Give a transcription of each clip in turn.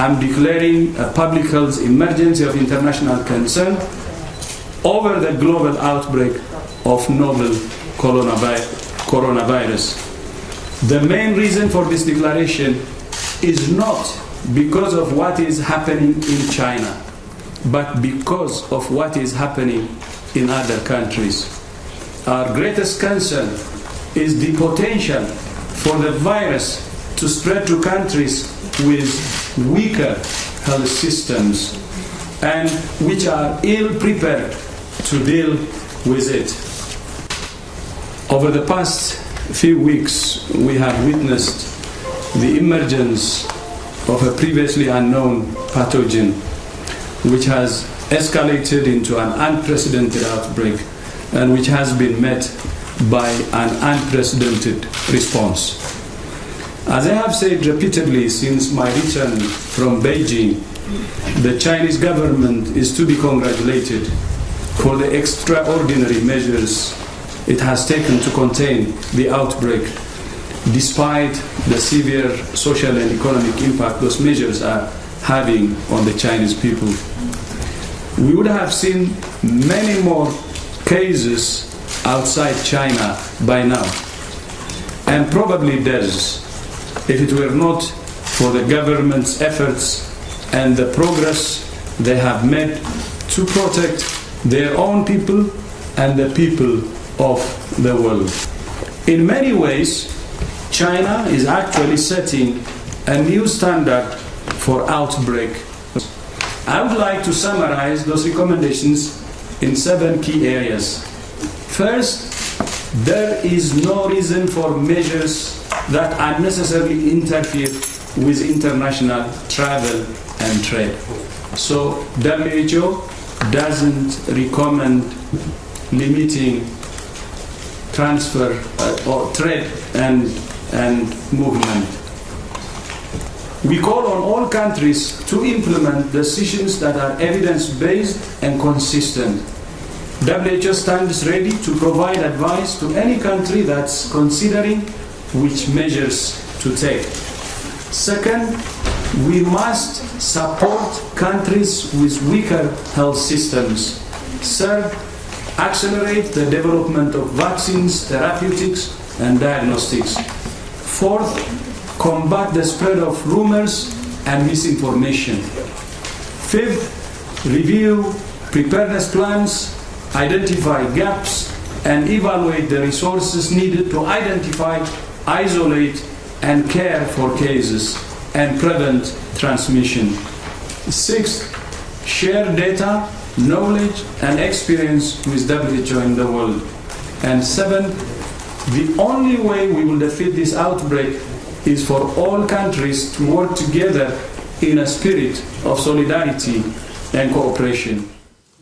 I'm declaring a public health emergency of international concern over the global outbreak of novel coronavirus. The main reason for this declaration is not because of what is happening in China, but because of what is happening in other countries. Our greatest concern is the potential for the virus to spread to countries with weaker health systems and which are ill prepared to deal with it. Over the past few weeks, we have witnessed the emergence of a previously unknown pathogen, which has escalated into an unprecedented outbreak and which has been met by an unprecedented response. As I have said repeatedly since my return from Beijing, the Chinese government is to be congratulated for the extraordinary measures it has taken to contain the outbreak, despite the severe social and economic impact those measures are having on the Chinese people. We would have seen many more cases outside China by now, and probably deaths, if it were not for the government's efforts and the progress they have made to protect their own people and the people of the world. In many ways, China is actually setting a new standard for outbreak. I would like to summarize those recommendations in 7 key areas. First, there is no reason for measures that unnecessarily interfere with international travel and trade. So WHO doesn't recommend limiting transfer or trade and movement. We call on all countries to implement decisions that are evidence-based and consistent. WHO stands ready to provide advice to any country that's considering which measures to take. Second, we must support countries with weaker health systems. Third, accelerate the development of vaccines, therapeutics, and diagnostics. Fourth, combat the spread of rumors and misinformation. Fifth, review preparedness plans, identify gaps, and evaluate the resources needed to identify, isolate, and care for cases and prevent transmission. Sixth, share data, knowledge, and experience with WHO in the world. And seventh, the only way we will defeat this outbreak is for all countries to work together in a spirit of solidarity and cooperation.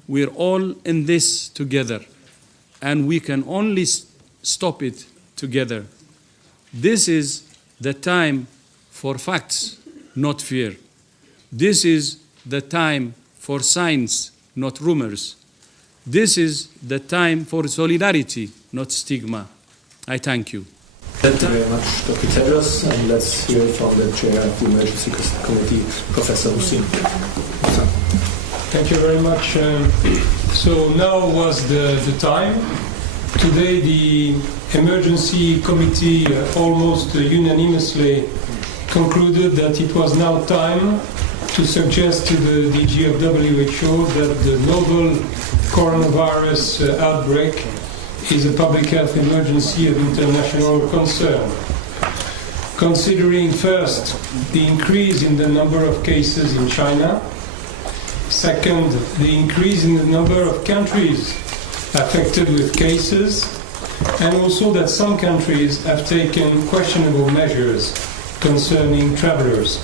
We're all in this together, and we can only stop it together. This is the time for facts, not fear. This is the time for science, not rumors. This is the time for solidarity, not stigma. I thank you. Thank you very much, Dr. Tedros, and let's hear from the chair of the Emergency Committee, Professor Hussein. Thank you very much. So now was the time. Today the Emergency Committee almost unanimously concluded that it was now time to suggest to the DG of WHO that the novel coronavirus outbreak is a public health emergency of international concern. Considering first the increase in the number of cases in China, second, the increase in the number of countries affected with cases, and also that some countries have taken questionable measures concerning travelers.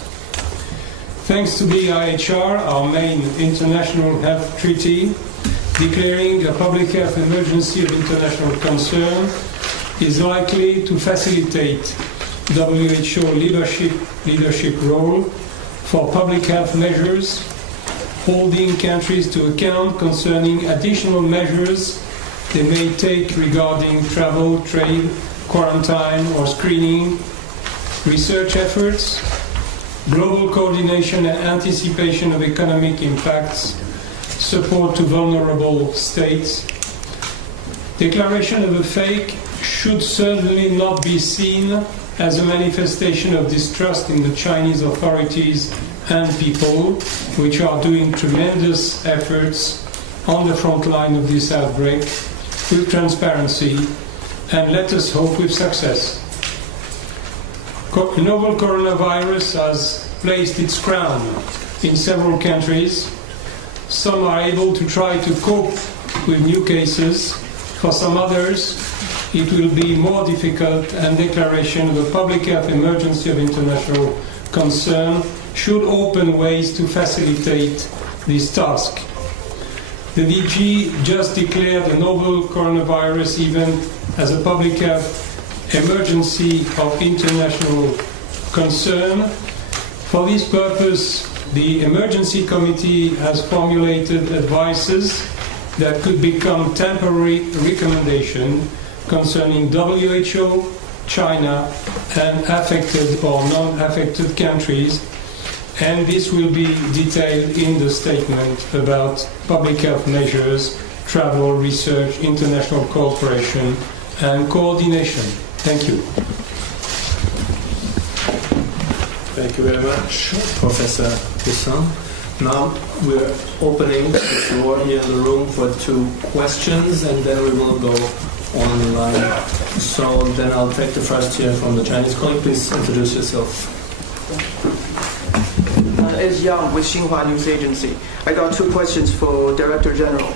Thanks to the IHR, our main international health treaty, declaring a public health emergency of international concern is likely to facilitate WHO leadership role for public health measures, holding countries to account concerning additional measures they may take regarding travel, trade, quarantine or screening, research efforts, global coordination and anticipation of economic impacts, support to vulnerable states. Declaration of a fake should certainly not be seen as a manifestation of distrust in the Chinese authorities and people, which are doing tremendous efforts on the front line of this outbreak with transparency, and let us hope with success. Novel coronavirus has placed its crown in several countries. Some are able to try to cope with new cases. For some others, it will be more difficult, and declaration of a public health emergency of international concern should open ways to facilitate this task. The DG just declared a novel coronavirus event as a public health emergency of international concern. For this purpose, the Emergency Committee has formulated advices that could become temporary recommendations concerning WHO, China, and affected or non-affected countries, and this will be detailed in the statement about public health measures, travel, research, international cooperation, and coordination. Thank you. Thank you very much, Professor Hussin. Now we're opening the floor here in the room for 2 questions, and then we will go online. So then I'll take the first here from the Chinese colleague. Please introduce yourself. It's Yang with Xinhua News Agency. I got 2 questions for Director General.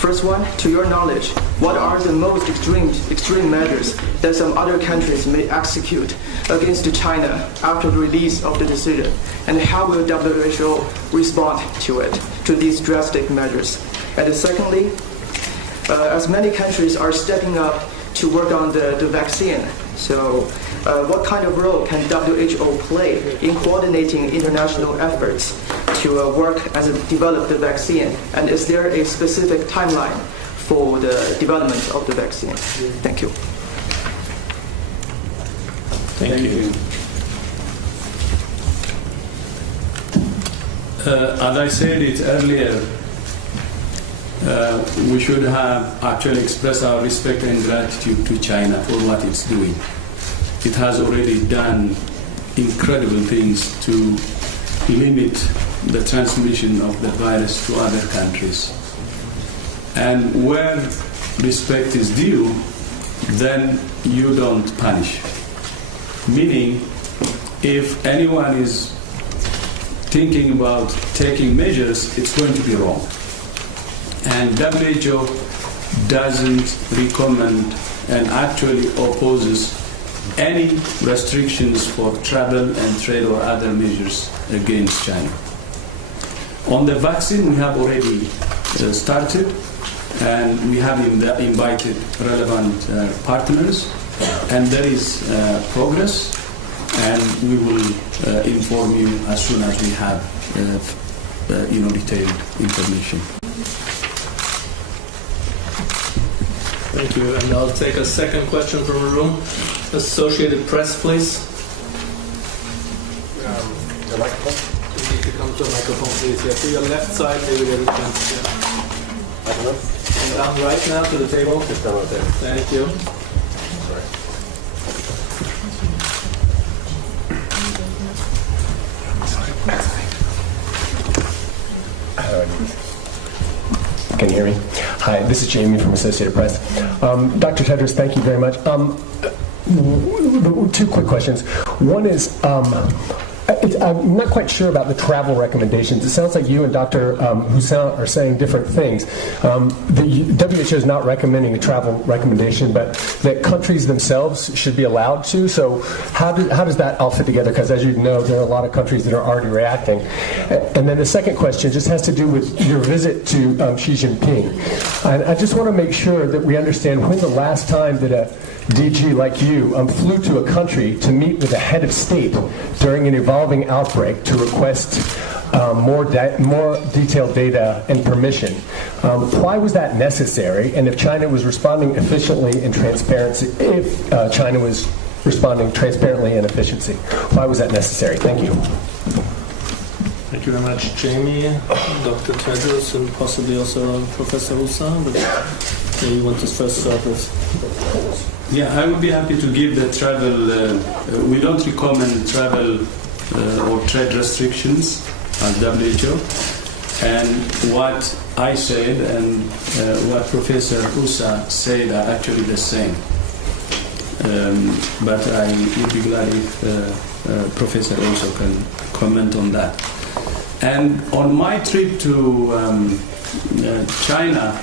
First one, to your knowledge, what are the most extreme measures that some other countries may execute against China after the release of the decision? And how will WHO respond to it, to these drastic measures? And secondly, as many countries are stepping up to work on the vaccine, so what kind of role can WHO play in coordinating international efforts to work as develop the vaccine? And is there a specific timeline for the development of the vaccine? Thank you. Thank you. As I said it earlier, we should have actually expressed our respect and gratitude to China for what it's doing. It has already done incredible things to limit the transmission of the virus to other countries. And where respect is due, then you don't punish. Meaning, if anyone is thinking about taking measures, it's going to be wrong. And WHO doesn't recommend and actually opposes any restrictions for travel and trade or other measures against China. On the vaccine, we have already started, and we have invited relevant partners, and there is progress, and we will inform you as soon as we have detailed information. Thank you. And I'll take a second question from the room. Associated Press, please. The microphone. You need to come to a microphone, please. Yeah, to your left side, maybe there is one. I don't know. And down right now to the table. Just down right there. Thank you. Can you hear me? Hi, this is Jamie from Associated Press. Dr. Tedros, thank you very much. 2 quick questions. One is, I'm not quite sure about the travel recommendations. It sounds like you and Dr. Hussin are saying different things. The WHO is not recommending a travel recommendation, but that countries themselves should be allowed to. So how does that all fit together? Because as you know, there are a lot of countries that are already reacting. And then the second question just has to do with your visit to Xi Jinping. And I just want to make sure that we understand when the last time that a DG like you flew to a country to meet with a head of state during an evolving outbreak to request more detailed data and permission. Why was that necessary? And if China was responding efficiently and transparency, if China was responding transparently and efficiency. Why was that necessary? Thank you. Thank you very much, Jamie, Dr. Tedros, and possibly also Professor Hussain. But maybe you want to first start with. Yeah, I would be happy to give the travel. We don't recommend travel or trade restrictions at WHO. And what I said and what Professor Usa said are actually the same. But I would be glad if Professor also can comment on that. And on my trip to China,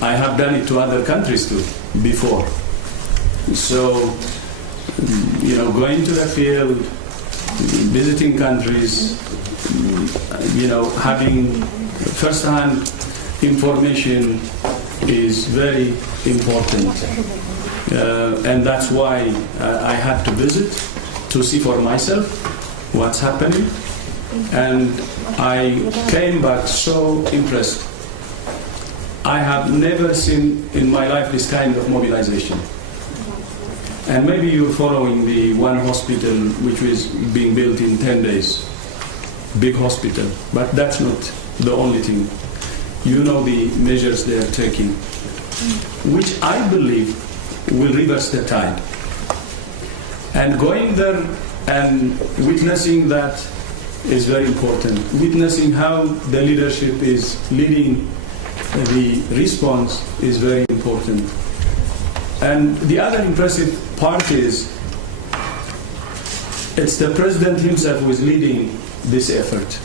I have done it to other countries too before. So, going to the field, visiting countries, having first-hand information is very important. And that's why I had to visit to see for myself what's happening. And I came back so impressed. I have never seen in my life this kind of mobilization. And maybe you're following the one hospital which was being built in 10 days. Big hospital. But that's not the only thing. You know the measures they are taking, which I believe will reverse the tide. And going there and witnessing that is very important. Witnessing how the leadership is leading the response is very important. And the other impressive part is it's the president himself who is leading this effort.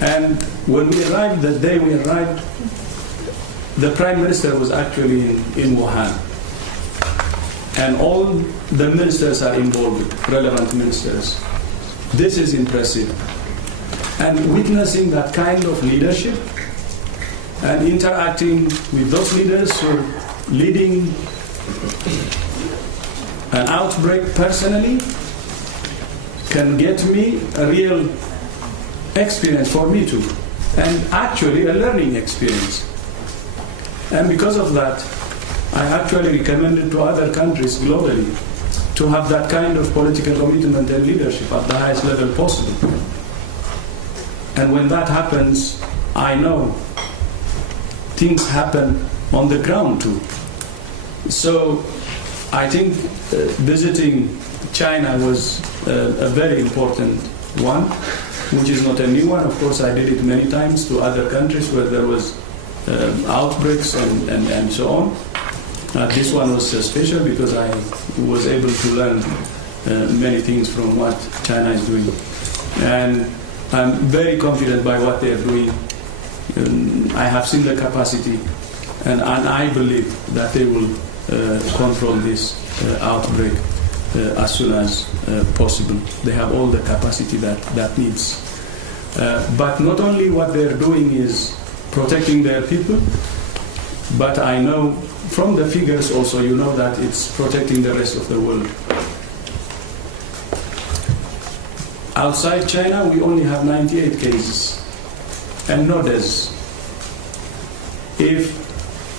And when we arrived, the day we arrived, the Prime Minister was actually in Wuhan. And all the ministers are involved, relevant ministers. This is impressive. And witnessing that kind of leadership and interacting with those leaders who are leading an outbreak personally can get me a real experience for me too. And actually a learning experience. And because of that, I actually recommended to other countries globally to have that kind of political commitment and leadership at the highest level possible. And when that happens, I know things happen on the ground too. So I think visiting China was a very important one, which is not a new one. Of course, I did it many times to other countries where there was outbreaks and so on. This one was special because I was able to learn many things from what China is doing. And I'm very confident by what they are doing. I have seen the capacity, and I believe that they will control this outbreak as soon as possible. They have all the capacity that needs. But not only what they're doing is protecting their people, but I know from the figures also, you know that it's protecting the rest of the world. Outside China, we only have 98 cases and no deaths. If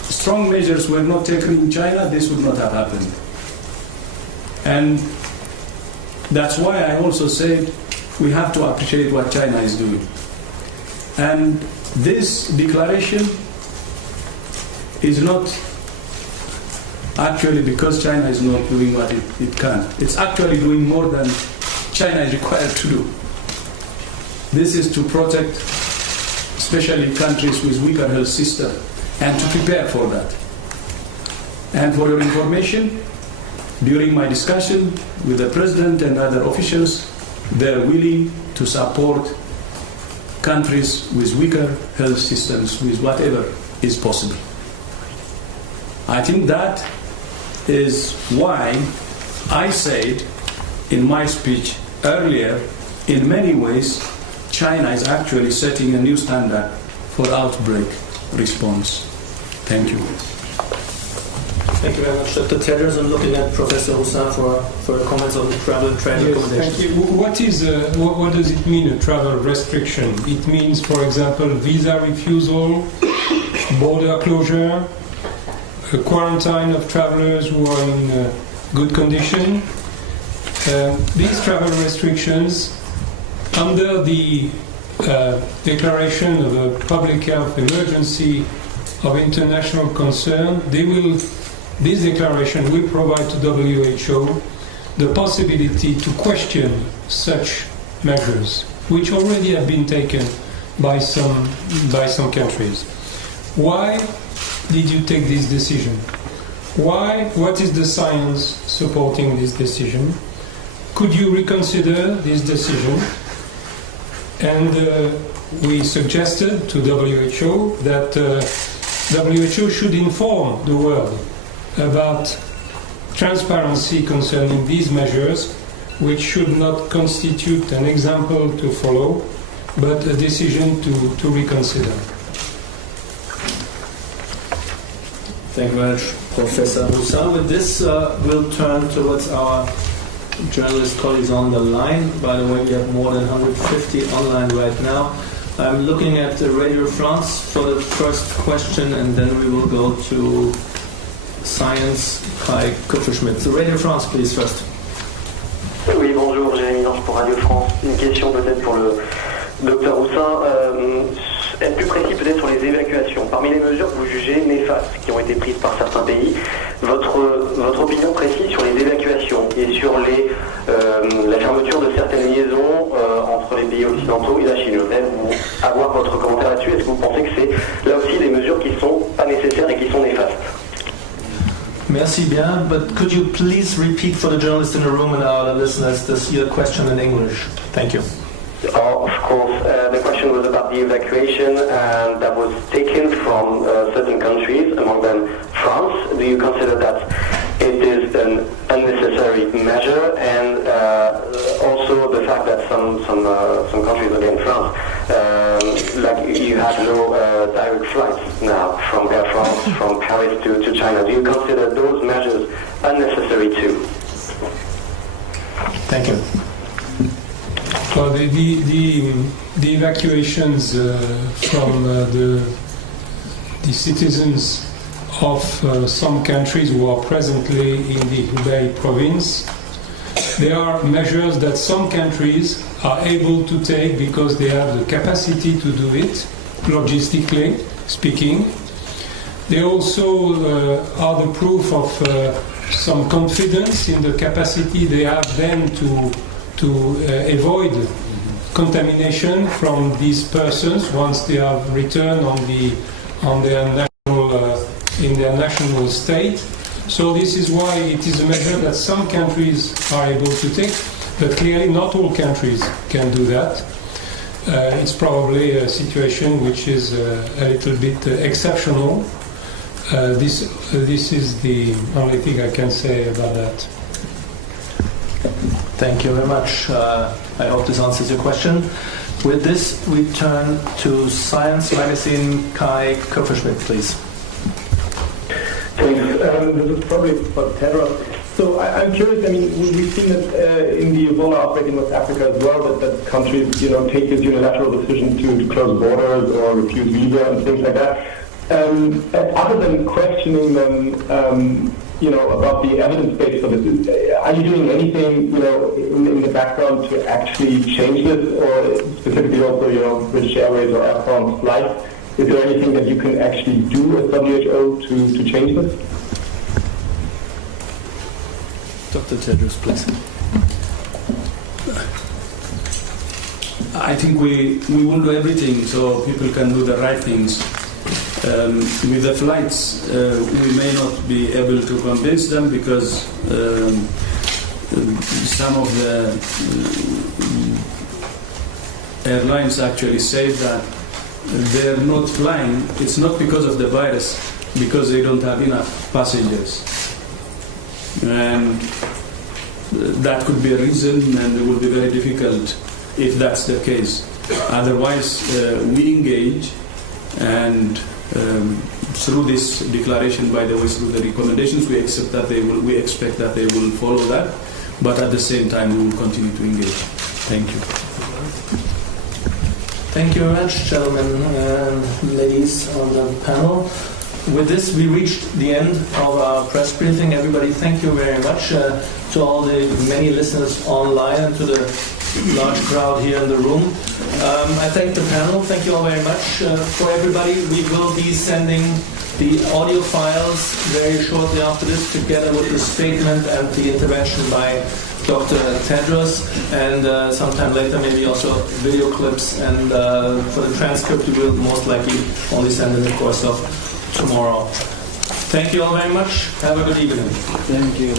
strong measures were not taken in China, this would not have happened. And that's why I also said we have to appreciate what China is doing. And this declaration is not actually because China is not doing what it can. It's actually doing more than China is required to do. This is to protect especially countries with weaker health system and to prepare for that. And for your information, during my discussion with the President and other officials, they're willing to support countries with weaker health systems with whatever is possible. I think that is why I said in my speech earlier, in many ways, China is actually setting a new standard for outbreak response. Thank you. Thank you very much, Dr. Tedros. I'm looking at Professor Hussain for comments on the travel and trade recommendations. Thank you. What does it mean, a travel restriction? It means, for example, visa refusal, border closure, a quarantine of travelers who are in good condition. These travel restrictions, under the declaration of a public health emergency of international concern, this declaration will provide to WHO the possibility to question such measures, which already have been taken by some countries. Why did you take this decision? Why? What is the science supporting this decision? Could you reconsider this decision? And we suggested to WHO that WHO should inform the world about transparency concerning these measures, which should not constitute an example to follow, but a decision to reconsider. Thank you very much, Professor Roussin. With this, we'll turn towards our journalist colleagues on the line. By the way, we have more than 150 online right now. I'm looking at Radio France for the first question, and then we will go to Science, Kai Kupferschmidt. So Radio France, please, first. Oui, bonjour, Jérémy Lange pour Radio France. Une question peut-être pour le docteur Roussin. Être plus précis peut-être sur les évacuations. Parmi les mesures que vous jugez néfastes qui ont été prises par certains pays, votre opinion précise sur les évacuations et sur la fermeture de certaines liaisons entre les pays occidentaux et la Chine. Je voudrais avoir votre commentaire là-dessus. Est-ce que vous pensez que c'est là aussi des mesures qui sont pas nécessaires et qui sont néfastes? Merci bien, but could you please repeat for the journalists in the room and our listeners your question in English? Thank you. Oh, of course. The question was about the evacuation that was taken from certain countries, among them France. Do you consider that it is an unnecessary measure, and also the fact that some countries, again France, like you have no direct flights now from Air France, from Paris to China. Do you consider those measures unnecessary too? Thank you. Well, the evacuations from the citizens of some countries who are presently in the Hubei province, they are measures that some countries are able to take because they have the capacity to do it, logistically speaking. They also are the proof of some confidence in the capacity they have then to avoid contamination from these persons once they have returned in their national state. So this is why it is a measure that some countries are able to take, but clearly not all countries can do that. It's probably a situation which is a little bit exceptional. This is the only thing I can say about that. Thank you very much. I hope this answers your question. With this, we turn to Science Magazine. Kai Kupferschmidt, please. Thanks. This is probably for Tedros. So I'm curious. I mean, we've seen that in the Ebola outbreak in West Africa as well, that countries, take this unilateral decision to close borders or refuse visa and things like that. Other than questioning them, about the evidence base for this, are you doing anything, in the background to actually change this, or specifically also, British Airways or Air France flights? Is there anything that you can actually do as WHO to change this? Dr. Tedros, please. I think we will do everything so people can do the right things. With the flights, we may not be able to convince them because some of the airlines actually say that they're not flying. It's not because of the virus, because they don't have enough passengers. And that could be a reason, and it will be very difficult if that's the case. Otherwise, we engage, and through this declaration, by the way, through the recommendations, we expect that they will follow that, but at the same time we will continue to engage. Thank you. Thank you very much, gentlemen and ladies on the panel. with this, we reached the end of our press briefing. Everybody, thank you very much to all the many listeners online and to the large crowd here in the room. I thank the panel. Thank you all very much. For everybody, we will be sending the audio files very shortly after this, together with the statement and the intervention by Dr. Tedros, and sometime later maybe also video clips, and for the transcript we will most likely only send in the course of tomorrow. Thank you all very much. Have a good evening. Thank you.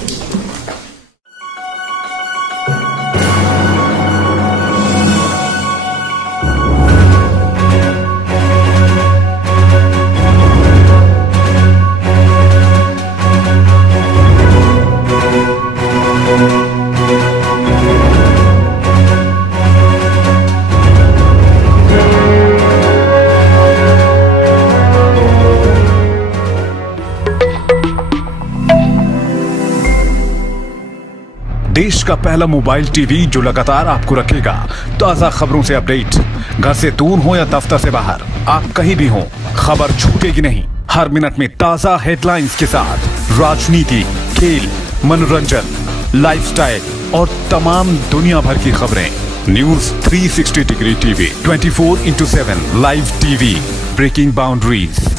देश का पहला mobile TV जो लगातार आपको रखेगा ताजा खबरों से अपडेट। घर से दूर हो या दफ्तर से बाहर, आप कहीं भी हो, खबर छूटेगी नहीं। हर मिनट में ताजा हेडलाइंस के साथ राजनीति, खेल, मनोरंजन, लाइफस्टाइल और तमाम दुनिया भर की खबरें। News 360 degree TV 24/7 live TV, breaking boundaries.